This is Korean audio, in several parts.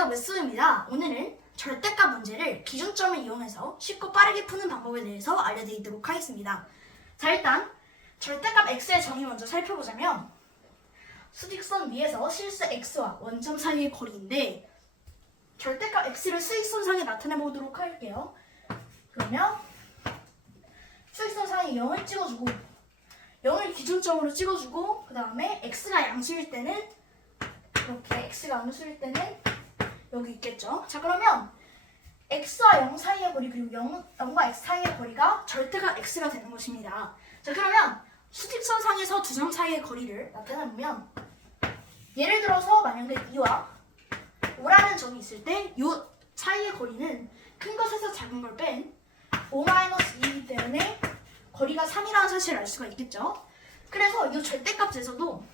안녕하세요 메스입니다. 오늘은 절대값 문제를 기준점을 이용해서 쉽고 빠르게 푸는 방법에 대해서 알려드리도록 하겠습니다. 자 일단 절대값 x의 정의 먼저 살펴보자면 수직선 위에서 실수 x와 원점 사이의 거리인데 절대값 x를 수직선상에 나타내 보도록 할게요. 그러면 수직선상에 0을 찍어주고 0을 기준점으로 찍어주고 그 다음에 x가 양수일 때는 이렇게 x가 양수일 때는 여기 있겠죠. 자 그러면 x와 0 사이의 거리 그리고 0, 0과 x 사이의 거리가 절대값 x가 되는 것입니다. 자 그러면 수직선상에서 두 점 사이의 거리를 나타내보면 예를 들어서 만약에 2와 5라는 점이 있을 때 이 사이의 거리는 큰 것에서 작은 걸 뺀 5-2이기 때문에 거리가 3이라는 사실을 알 수가 있겠죠. 그래서 이 절대값에서도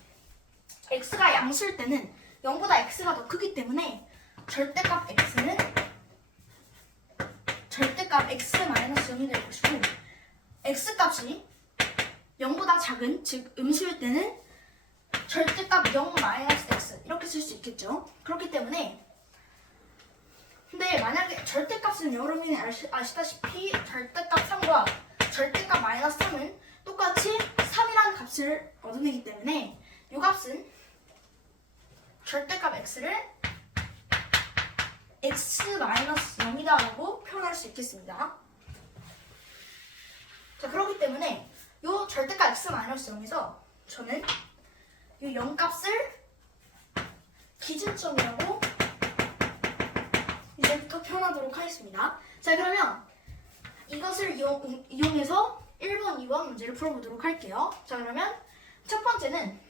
x가 양수일 때는 0보다 x가 더 크기 때문에 절대값 x는 절대값 x-0이 될 것이고 x값이 0보다 작은 즉 음수일 때는 절대값 0-x 이렇게 쓸 수 있겠죠. 그렇기 때문에 근데 만약에 절대값은 여러분이 아시, 아시 다시피 절대값 3과 절대값 마이너스 3은 똑같이 3이라는 값을 얻어내기 때문에 이 값은 절대값 x를 x-0이다라고 표현할 수 있겠습니다. 자 그렇기 때문에 이 절대값 x-0에서 저는 이 0값을 기준점이라고 이제부터 표현하도록 하겠습니다. 자 그러면 이것을 이용, 이용해서 1번, 2번 문제를 풀어보도록 할게요. 자 그러면 첫 번째는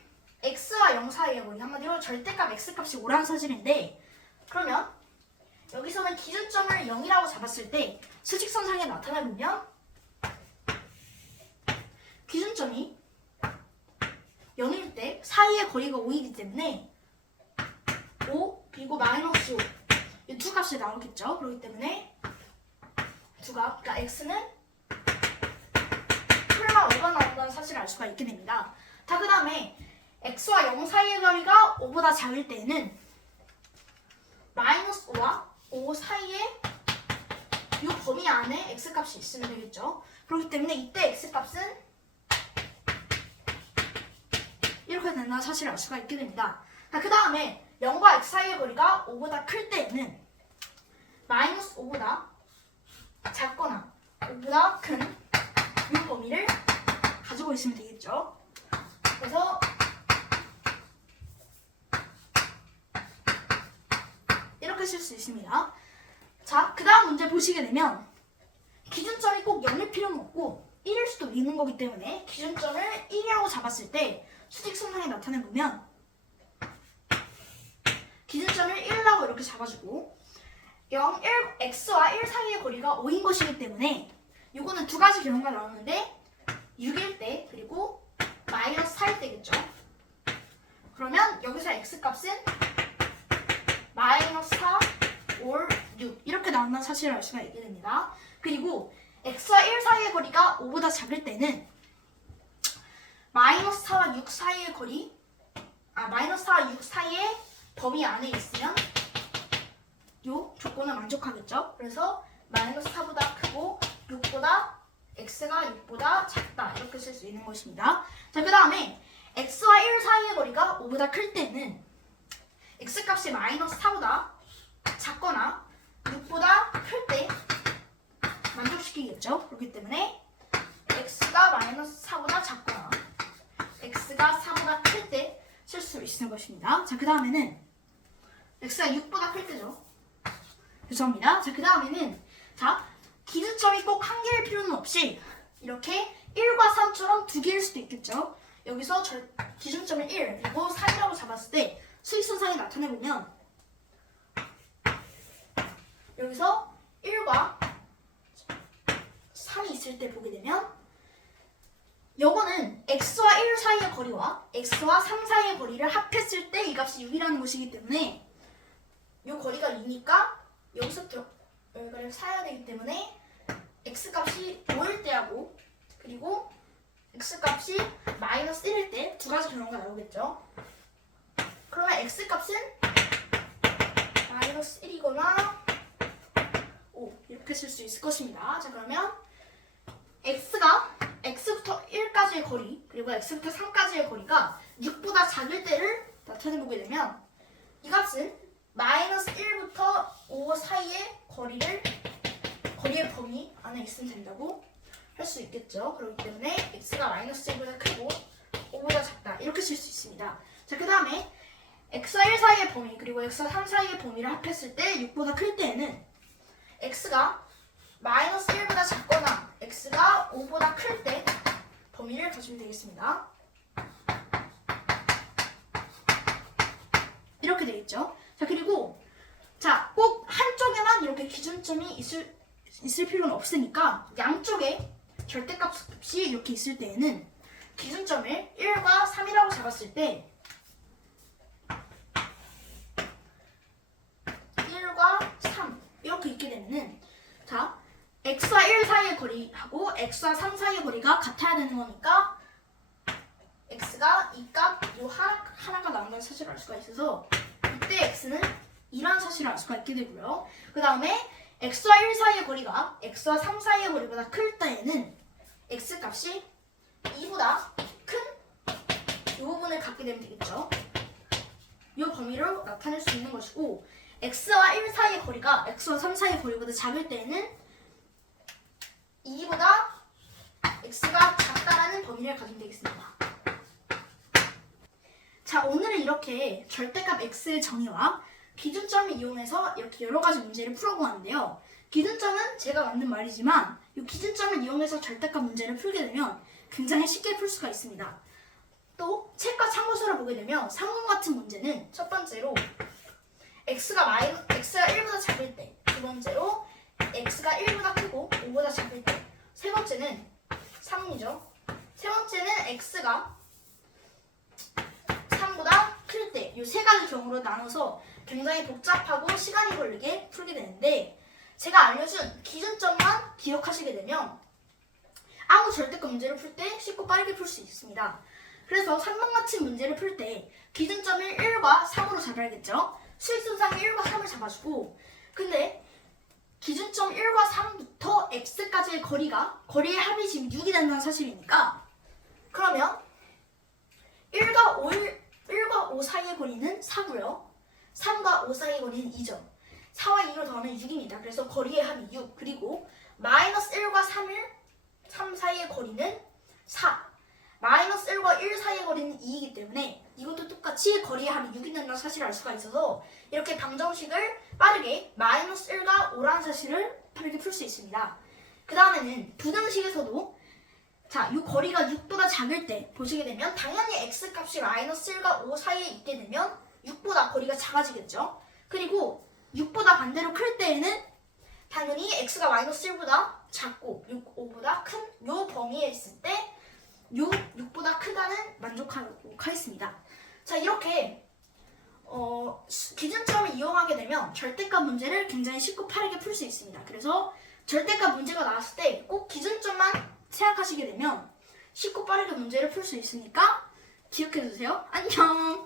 x와 0 사이의 거리 한마디로 절대값 x값이 5라는 사실인데 그러면 여기서는 기준점을 0이라고 잡았을 때 수직선상에 나타나보면 기준점이 0일 때 사이의 거리가 5이기 때문에 5 그리고 마이너스 5 이 두 값이 나오겠죠. 그렇기 때문에 두 값, 그러니까 x는 풀마 5가 나온다는 사실을 알 수가 있게 됩니다. 자, 그 다음에 x와 0 사이의 거리가 5보다 작을 때는 마이너스 5와 5 사이에 이 범위 안에 x값이 있으면 되겠죠. 그렇기 때문에 이때 x값은 이렇게 된다는 사실을 알 수가 있게 됩니다. 자, 그 다음에 0과 x 사이의 거리가 5보다 클 때에는 마이너스 5보다 작거나 5보다 큰 이 범위를 가지고 있으면 되겠죠. 그래서 쓸수 있습니다. 자, 그 다음 문제 보시게 되면 기준점이 꼭 0일 필요는 없고 1일 수도 있는 거기 때문에 기준점을 1이라고 잡았을 때 수직선상에 나타내 보면 기준점을 1이라고 이렇게 잡아주고 0, 1, x와 1 사이의 거리가 5인 것이기 때문에 이거는 두 가지 경우가 나오는데 6일 때 그리고 마이너스 4일 때겠죠. 그러면 여기서 x값은 마이너스 4, 5, 6 이렇게 나온다는 사실을 알 수가 있게 됩니다. 그리고 x와 1 사이의 거리가 5보다 작을 때는 마이너스 4와 6 사이의 거리 아 마이너스 4와 6 사이의 범위 안에 있으면 요 조건을 만족하겠죠. 그래서 마이너스 4보다 크고 6보다 x가 6보다 작다 이렇게 쓸 수 있는 것입니다. 자 그 다음에 x와 1 사이의 거리가 5보다 클 때는 x값이 마이너스 4보다 작거나 6보다 클 때 만족시키겠죠. 그렇기 때문에 x가 마이너스 4보다 작거나 x가 4보다 클 때 쓸 수 있는 것입니다. 자 그 다음에는 x가 6보다 클 때죠. 죄송합니다. 자 그 다음에는 자 기준점이 꼭 한 개일 필요는 없이 이렇게 1과 3처럼 두 개일 수도 있겠죠. 여기서 절, 기준점을 1 그리고 3이라고 잡았을 때 수익선상에 나타내보면 여기서 1과 3이 있을 때 보게 되면 요거는 x와 1 사이의 거리와 x와 3 사이의 거리를 합했을 때 이 값이 6이라는 것이기 때문에 이 거리가 2니까 여기서부터 여기를 사야 되기 때문에 x 값이 5일 때 하고 그리고 x 값이 마이너스 1일 때 두 가지 결과가 나오겠죠. 그러면 x 값은 마이너스 이렇게 쓸 수 있을 것입니다. 자 그러면 x가 x부터 1까지의 거리 그리고 x부터 3까지의 거리가 6보다 작을 때를 나타내 보게 되면 이 값은 마이너스 1부터 5 사이의 거리를 거리의 범위 안에 있으면 된다고 할 수 있겠죠. 그렇기 때문에 x가 마이너스 1보다 크고 5보다 작다 이렇게 쓸 수 있습니다. 자 그 다음에 x와 1 사이의 범위 그리고 x와 3 사이의 범위를 합했을 때 6보다 클 때에는 x가 마이너스 1보다 작거나 x가 5보다 클 때 범위를 가지면 되겠습니다. 이렇게 되겠죠. 자 그리고 자 꼭 한쪽에만 이렇게 기준점이 있을 있을 필요는 없으니까 양쪽에 절대값이 이렇게 있을 때에는 기준점을 1과 3이라고 잡았을 때 1과 3 이렇게 있게 되면은 자 x와 1 사이의 거리하고 x와 3 사이의 거리가 같아야 되는 거니까 x가 이값 요 하나, 하나가 나온다는 사실을 알 수가 있어서 이때 x는 2라는 사실을 알 수가 있게 되고요. 그 다음에 x와 1 사이의 거리가 x와 3 사이의 거리보다 클 때에는 x 값이 2보다 큰 이 부분을 갖게 되면 되겠죠. 이 범위로 나타낼 수 있는 것이고 x와 1 사이의 거리가 x와 3 사이의 거리보다 작을 때에는 2보다 x가 작다라는 범위를 가지면 되겠습니다. 자, 오늘은 이렇게 절대값 x의 정의와 기준점을 이용해서 이렇게 여러 가지 문제를 풀어보았는데요. 기준점은 제가 만든 말이지만 이 기준점을 이용해서 절대값 문제를 풀게 되면 굉장히 쉽게 풀 수가 있습니다. 또 책과 참고서를 보게 되면 상공 같은 문제는 첫 번째로 x가 마이 x가 1보다 작을 때, 두 번째로 x가 1보다 크고 5보다 작을 때, 세 번째는 3이죠. 세 번째는 x가 3보다 클 때, 이 세 가지 경우로 나눠서 굉장히 복잡하고 시간이 걸리게 풀게 되는데 제가 알려준 기준점만 기억하시게 되면 아무 절대값 문제를 풀 때 쉽고 빠르게 풀 수 있습니다. 그래서 3번 같은 문제를 풀 때 기준점을 1과 3으로 잡아야겠죠. 수익순상 1과 3을 잡아주고 근데 기준점 1과 3부터 x까지의 거리가 거리의 합이 지금 6이 된다는 사실이니까 그러면 1과 5, 1과 5 사이의 거리는 4고요. 3과 5 사이의 거리는 2죠. 4와 2로 더하면 6입니다. 그래서 거리의 합이 6. 그리고 마이너스 1과 3을 3 사이의 거리는 4. 마이너스 1과 1 사이의 거리는 2이기 때문에 같이 거리의 합이 6이 된다는 사실을 알 수가 있어서 이렇게 방정식을 빠르게 마이너스 1과 5라는 사실을 빠르게 풀 수 있습니다. 그 다음에는 부등식에서도 자, 이 거리가 6보다 작을 때 보시게 되면 당연히 x 값이 마이너스 1과 5 사이에 있게 되면 6보다 거리가 작아지겠죠. 그리고 6보다 반대로 클 때에는 당연히 x가 마이너스 1보다 작고 6, 5보다 큰 요 범위에 있을 때요 6보다 크다는 만족하고 하겠습니다. 자, 이렇게 어, 수- 기준점을 이용하게 되면 절대값 문제를 굉장히 쉽고 빠르게 풀 수 있습니다. 그래서 절대값 문제가 나왔을 때 꼭 기준점만 생각하시게 되면 쉽고 빠르게 문제를 풀 수 있으니까 기억해 두세요. 안녕!